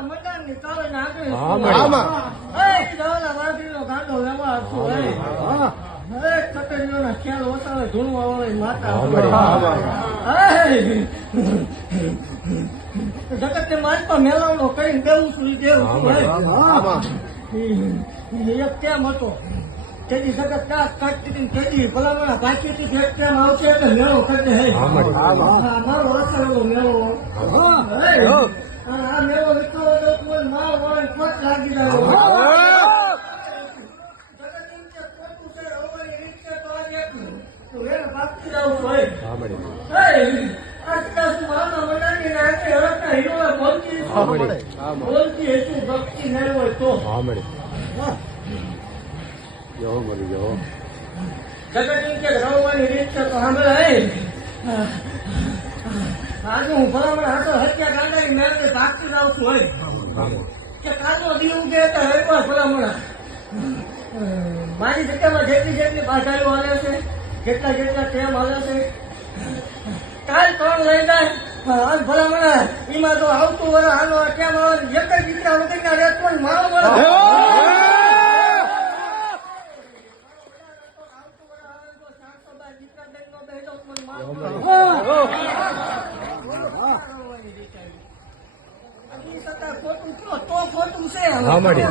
મંડાણ ને. હા, હતું, હોતા માલમાં મેલાવડો કરીને દેવું છું, દેવું છું. એક કેમ હતો તેની જગત કાચ કાઢતી હતી, તેની ભલામણા ભાગીથી એક કેમ આવશે એટલે મેળો કરી દે, હે. હા, મારો રસાયેલો મેળો. હા, હે. અને આ મેળો વિકસાવો તો કોઈ માલ છું. મળી. બોલતી હશું ભક્તિ નહીં હોય તો જગત એમ કે રમવાની રીત છે તો સાંભળે આજે હું ભલામણ હતો હત્યા ગાંડાની મેળવે ભાગતી જાઉં છું હે કે કાચો દીવ ઉગે તો હરિવાર મારી જગ્યામાં જેટલી જેટલી બાધાઈઓ હાલે છે જેટલા જેટલા ટેમ હાલે છે કાલ ત્રણ લઈ જાય ભલામણ એમાં તો આવતું વર આનો કેમ આવે એક જ દીકરા વગરના રહેતો હોય, મારો ખોટું કયો તો ખોટું છે હા, મળી.